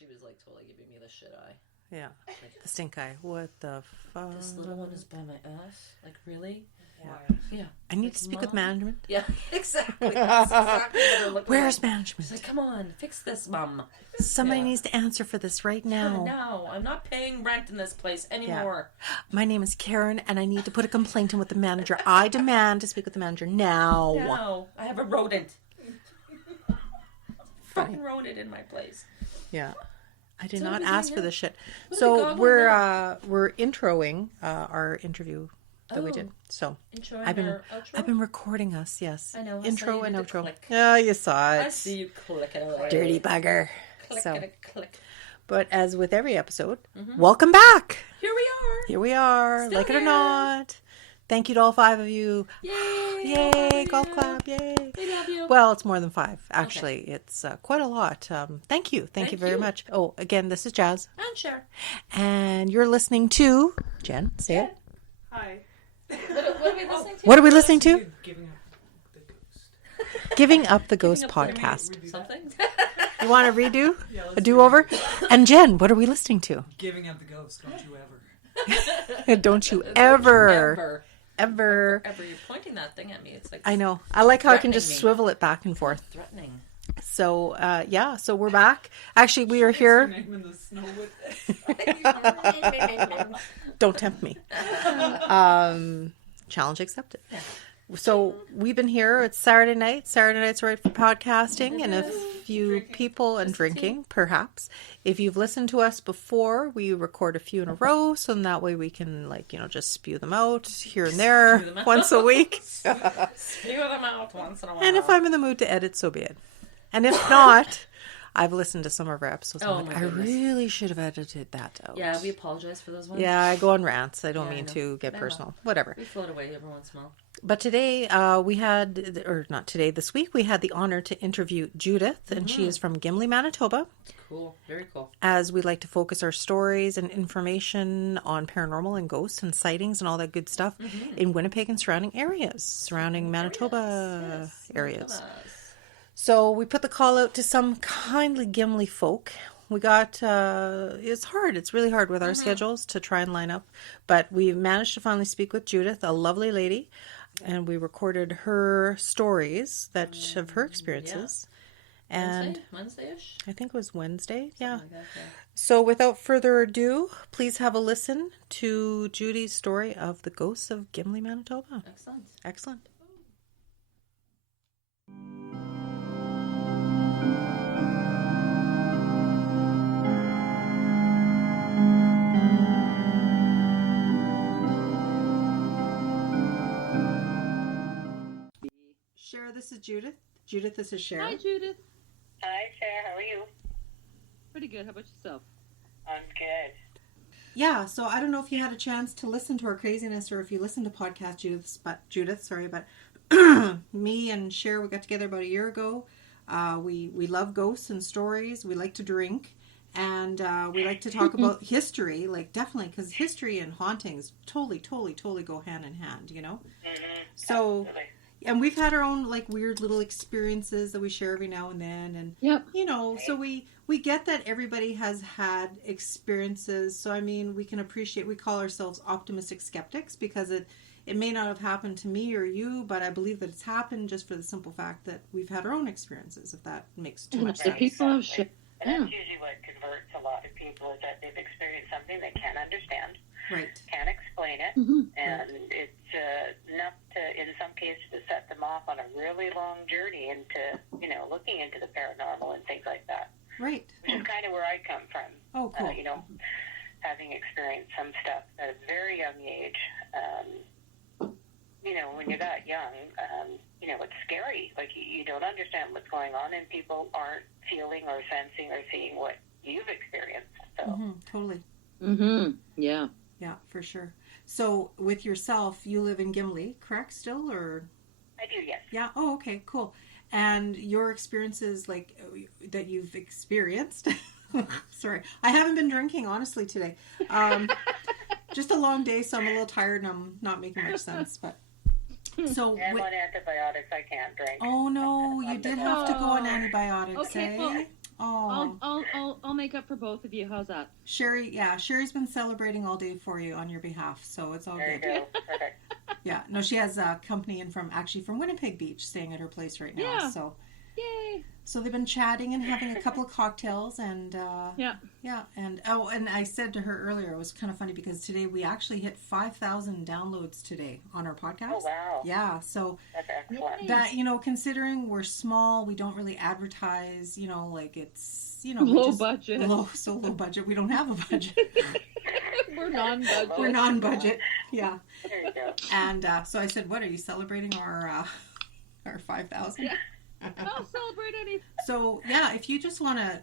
She was like totally giving me the shit eye. Yeah. The stink eye. What the fuck? This little one is by my ass. Like, really? Yeah. I need to speak with management. Yeah, exactly. That's exactly what they're looking Where's like. management? She's like, come on, fix this, Mom. Somebody needs to answer for this right now. Yeah, no, I'm not paying rent in this place anymore. Yeah. My name is Karen, and I need to put a complaint in with the manager. I demand to speak with the manager now. No, I have a rodent. Fucking rodent in my place. Yeah. I did not ask for this shit. What So we're introing our interview that we did. So I've been recording us. Yes. I know. Intro and outro. Oh, you saw it. I see you clicking away. Dirty bugger. Click. But as with every episode, welcome back. Here we are. Still like here. it or not. Thank you to all 5 of you. Yay! Yay! Golf clap! Yay! We love you. Well, it's more than 5. Actually, it's quite a lot. Thank you. Thank you very much. Oh, again, this is Jas. And Sher. And you're listening to... Jen, say it. Hi. What are we listening to? What are we listening to? Giving Up the Ghost podcast. Something? You want to redo? Yeah, A do-over? And Jen, what are we listening to? Giving Up the Ghost. Don't you Don't ever. you ever. Ever. You're pointing that thing at me. It's like... I know. I like how I can just threatening me. swivel it back and forth. Threatening. So, so we're back. Actually, we are here. Name in the snow with Don't tempt me. Challenge accepted. Yeah. So we've been here. It's Saturday night. Saturday night's right for podcasting and a few people and drinking, perhaps. If you've listened to us before, we record a few in a row, so in that way we can, just spew them out here and there once a week. Spew them out once in a while. And if I'm in the mood to edit, so be it. And if not, I've listened to some of our episodes. Oh, I'm like, my I goodness. really should have edited that out. Yeah, we apologize for those ones. Yeah, I go on rants. I don't Yeah, I mean know. to get I know. personal. Whatever. We float away every once in a while. But today this week, we had the honor to interview Judith, and she is from Gimli, Manitoba. Cool. Very cool. As we like to focus our stories and information on paranormal and ghosts and sightings and all that good stuff in Winnipeg and surrounding areas, surrounding Manitoba Yes, areas. Manitobas. So we put the call out to some kindly Gimli folk. We got, it's hard. It's really hard with our schedules to try and line up. But we managed to finally speak with Judith, a lovely lady. And we recorded her stories of her experiences. And Wednesday-ish? I think it was Wednesday. Yeah. Something like that, yeah. So without further ado, please have a listen to Judy's story of the ghosts of Gimli, Manitoba. Excellent. Excellent. Sher, this is Judith. Judith, this is Sher. Hi, Judith. Hi, Sher. How are you? Pretty good. How about yourself? I'm good. Yeah, so I don't know if you had a chance to listen to our craziness or if you listened to podcast Judith, but me and Sher, we got together about a year ago. We love ghosts and stories. We like to drink. And we like to talk about history, definitely, because history and hauntings totally go hand in hand, you know? Mm-hmm. So... Absolutely. And we've had our own weird little experiences that we share every now and then, and so we get that everybody has had experiences. So I mean, we can appreciate. We call ourselves optimistic skeptics because it may not have happened to me or you, but I believe that it's happened just for the simple fact that we've had our own experiences. If that makes too much The sense. people have shared. And that's usually what converts a lot of people is that they've experienced something they can't understand, Right. can't explain it, and it's enough to, in some cases, to set them off on a really long journey into, looking into the paranormal and things like that. Right. Which is kind of where I come from. Oh, cool. Having experienced some stuff at a very young age. When you're that young, it's scary. You don't understand what's going on, and people aren't feeling or sensing or seeing what you've experienced. So, Totally. Mm-hmm. Yeah. Yeah, for sure. So with yourself, you live in Gimli, correct? Still, or? I do, yes. Yeah. Oh, okay, cool. And your experiences, that you've experienced. Sorry, I haven't been drinking honestly today. Just a long day, so I'm a little tired and I'm not making much sense. But so I'm on antibiotics. I can't drink. oh no, you did have to go on antibiotics, Okay, eh? well, Oh, I'll make up for both of you. How's that? Sherry's been celebrating all day for you on your behalf, so it's all There good. you go. Perfect. Yeah, no, she has company in from Winnipeg Beach, staying at her place right now. Yeah. So, Yay! so they've been chatting and having a couple of cocktails, and and I said to her earlier, it was kind of funny because today we actually hit 5,000 downloads today on our podcast. Oh, wow. Yeah, so That's excellent. that considering we're small, we don't really advertise. Like it's Low budget. low budget. We don't have a budget. We're non-budget. We're non-budget. Yeah. There you go. And so I said, "What are you celebrating our 5,000?" Yeah. I'll celebrate anything. So yeah, if you just want to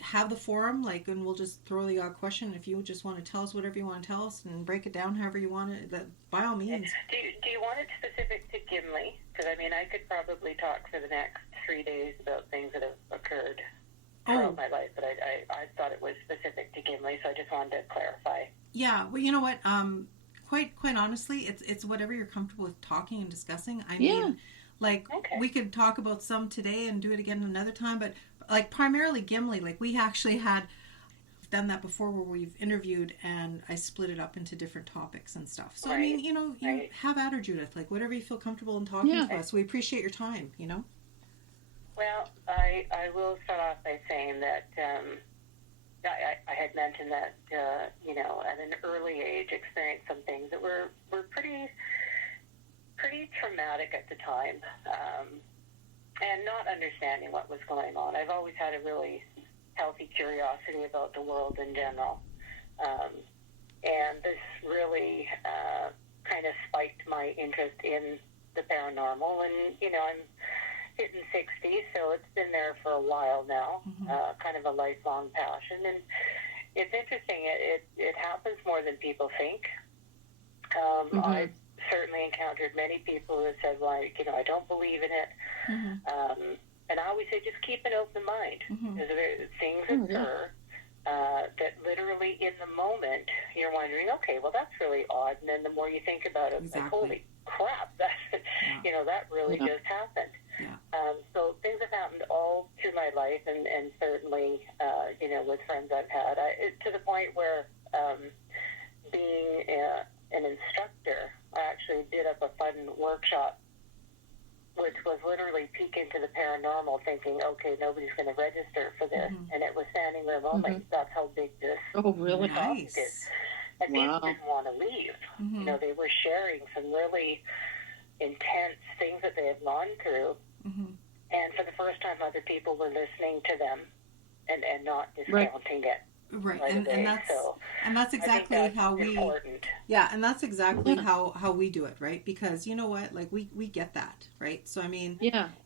have the forum, and we'll just throw the odd question. If you just want to tell us whatever you want to tell us and break it down however you want it, that by all means. Do you want it specific to Gimli? Because I could probably talk for the next 3 days about things that have occurred throughout my life, but I thought it was specific to Gimli, so I just wanted to clarify. Yeah, well, you know what? Quite honestly, it's whatever you're comfortable with talking and discussing. I mean, we could talk about some today and do it again another time, but primarily Gimli, we actually had done that before where we've interviewed and I split it up into different topics and stuff. So, right. I mean, you have at her, Judith, whatever you feel comfortable in talking to us. We appreciate your time, Well, I will start off by saying that I had mentioned that, at an early age experienced some things that were pretty traumatic at the time, and not understanding what was going on. I've always had a really healthy curiosity about the world in general, and this really kind of spiked my interest in the paranormal, and, I'm hitting 60, so it's been there for a while now, kind of a lifelong passion, and it's interesting. It happens more than people think. I've certainly encountered many people who have said, I don't believe in it. And I always say, just keep an open mind. Because things occur that literally in the moment you're wondering, okay, well, that's really odd. And then the more you think about it, it's like, holy crap, that really just happened. Yeah. So things have happened all through my life, and certainly, with friends I've had, to the point where being an instructor, I actually did up a fun workshop, which was literally peek into the paranormal, thinking, okay, nobody's going to register for this, and it was standing room only. That's how big this really nice is. And people didn't want to leave. They were sharing some really intense things that they had gone through, and for the first time, other people were listening to them and not discounting it. Right, and that's exactly how we. Important. Yeah, and that's exactly how we do it, right? Because you know what, we get that, right? So I mean,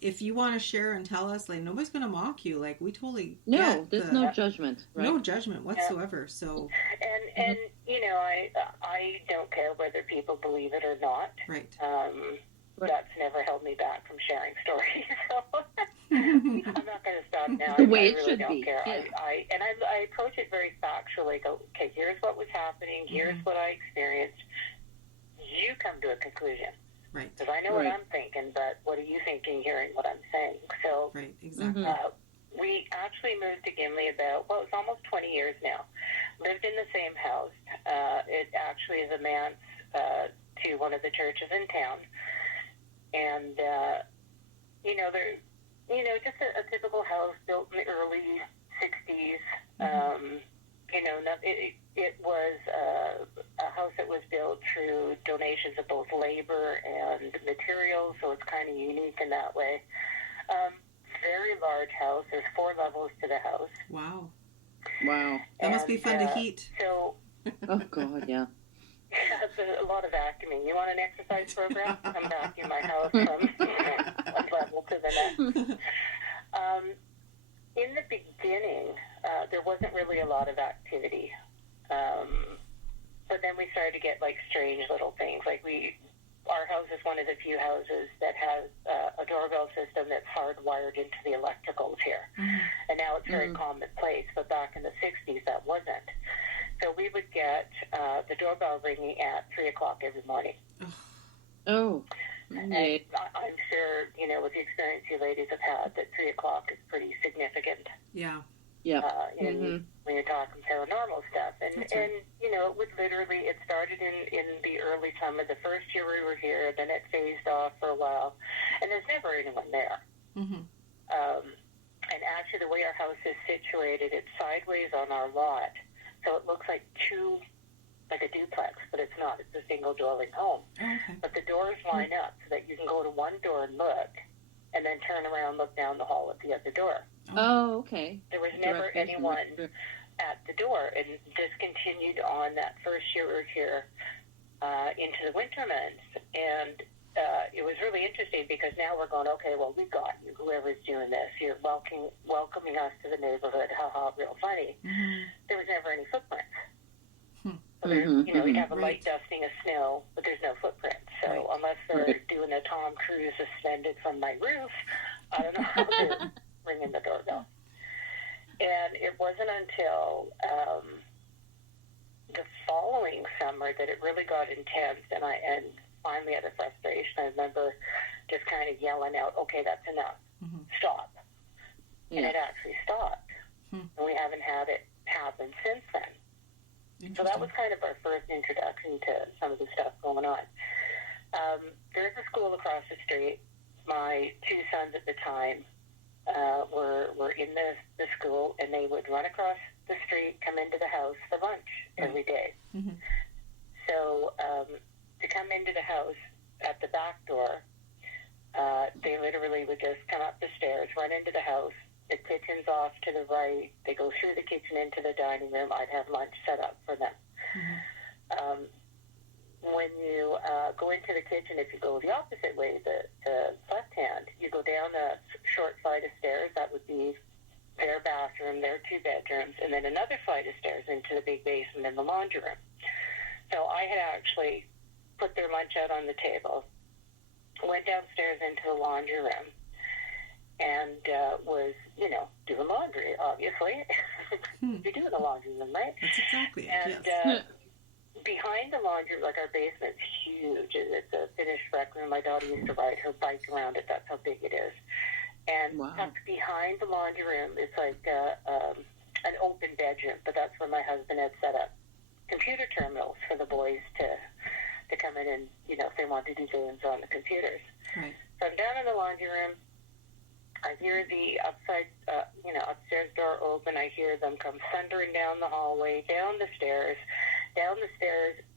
if you want to share and tell us, nobody's going to mock you. We totally there's no judgment, right? No judgment whatsoever. Yeah. So and I don't care whether people believe it or not. Right. That's never held me back from sharing stories. So I'm not going to stop now. The way it really should don't be. care. Yeah. I approach it very factually. Go, okay, here's what was happening. Here's what I experienced. You come to a conclusion. Right. Because I know what I'm thinking, but what are you thinking hearing what I'm saying? So right, exactly. We actually moved to Gimli it's almost 20 years now. Lived in the same house. It actually is a manse to one of the churches in town. And, just a typical house built in the early 60s. It was a house that was built through donations of both labor and materials, so it's kind of unique in that way. Very large house. There's 4 levels to the house. Wow. That And, must be fun to heat. So, oh, God, yeah. That's a lot of vacuuming. You want an exercise program? Come vacuum my house from one level to the next. In the beginning, there wasn't really a lot of activity. But then we started to get strange little things. Our house is one of the few houses that has a doorbell system that's hardwired into the electricals here. And now it's very commonplace, but back in the 60s that wasn't. So we would get the doorbell ringing at 3 o'clock every morning. Oh. And I'm sure, with the experience you ladies have had, that 3 o'clock is pretty significant. Yeah. Yeah. When you're talking paranormal stuff. And, That's right. and you know, it was literally, it started in the early summer, the first year we were here, then it phased off for a while, and there's never anyone there. Mm-hmm. And actually, the way our house is situated, it's sideways on our lot, so it looks like a duplex, but it's not. It's a single dwelling home. Oh, okay. But the doors line up so that you can go to one door and look, and then turn around, look down the hall at the other door. Oh, okay. There was never Direct vision. anyone at the door, and this continued on that first year we were here into the winter months, and it was really interesting because now we're going, okay, well, we got you, whoever's doing this. You're welcoming us to the neighborhood. Ha ha, real funny. Mm-hmm. There was never any footprints. So Mhm, you know, we'd have a right. light dusting of snow, but there's no footprints. So Right. unless they're doing a Tom Cruise suspended from my roof, I don't know how they're ringing the doorbell. And it wasn't until the following summer that it really got intense, and finally at a frustration, I remember just kind of yelling out, okay, that's enough. Mm-hmm. Stop. And Yeah. it actually stopped. And we haven't had it happen since then. So that was kind of our first introduction to some of the stuff going on. There's a school across the street. My two sons at the time were in the school, and they would run across the street, come into the house for lunch every day. Mm-hmm. So to come into the house at the back door, they literally would just come up the stairs, run into the house. The kitchen's off to the right. They go through the kitchen into the dining room. I'd have lunch set up for them. Mm-hmm. When you go into the kitchen, if you go the opposite way, the left hand, you go down a short flight of stairs. That would be their bathroom, their two bedrooms, and then another flight of stairs into the big basement and the laundry room. So I had actually put their lunch out on the table, went downstairs into the laundry room, and was, doing laundry, obviously. You do in the laundry room, right? That's exactly it, And yes. behind the laundry, like our basement's huge. It's a finished rec room. My daughter used to ride her bike around it. That's how big it is. And Wow. tucked behind the laundry room is like an open bedroom, but that's where my husband had set up computer terminals for the boys to come in and, if they wanted to do games on the computers. Right. So I'm down in the laundry room. I hear the upstairs door open. I hear them come thundering down the hallway, down the stairs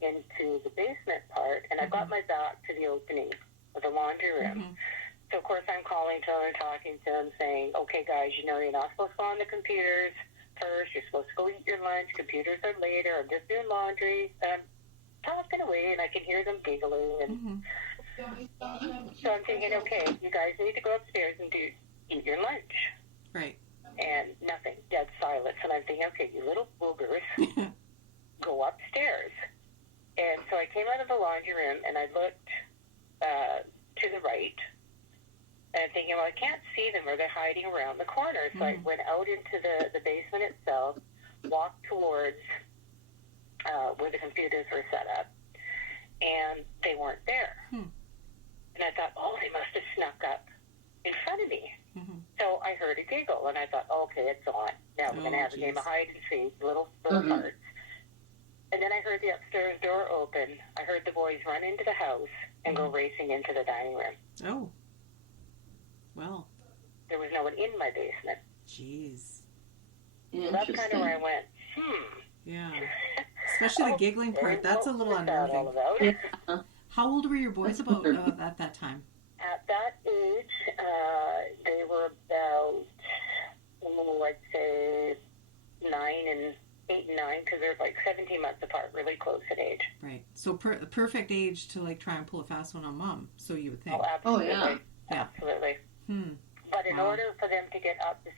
into the basement part, and I've got my back to the opening of the laundry room. Mm-hmm. So, of course, I'm calling to them and talking to them, saying, okay, guys, you're not supposed to go on the computers first. You're supposed to go eat your lunch. Computers are later. I'm just doing laundry. And I'm talking away, and I can hear them giggling. And Mm-hmm. so I'm thinking, okay, you guys need to go upstairs and eat your lunch. Right. And nothing, dead silence. And I'm thinking, okay, you little boogers, go upstairs. And so I came out of the laundry room, and I looked to the right, and I'm thinking, well, I can't see them, or they're hiding around the corner. So I went out into the basement itself, walked towards where the computers were set up, and they weren't there. And I thought, oh, they must have snuck up in front of me. Mm-hmm. So I heard a giggle, and I thought, okay, it's on. Now we're going to have a game of hide and seek, little hearts. And then I heard the upstairs door open. I heard the boys run into the house and go racing into the dining room. Oh. Well. There was no one in my basement. Jeez. So that's kind of where I went, Yeah. Especially the giggling part. That's a little what's that all unnerving. about? How old were your boys about at that time? At that age, they were about, I'd say, 8 and 9, because they're like 17 months apart, really close in age. Right. So perfect age to try and pull a fast one on mom, so you would think. Oh, absolutely. Oh, yeah. Yeah. Absolutely. Hmm. But in Wow. order for them to get up the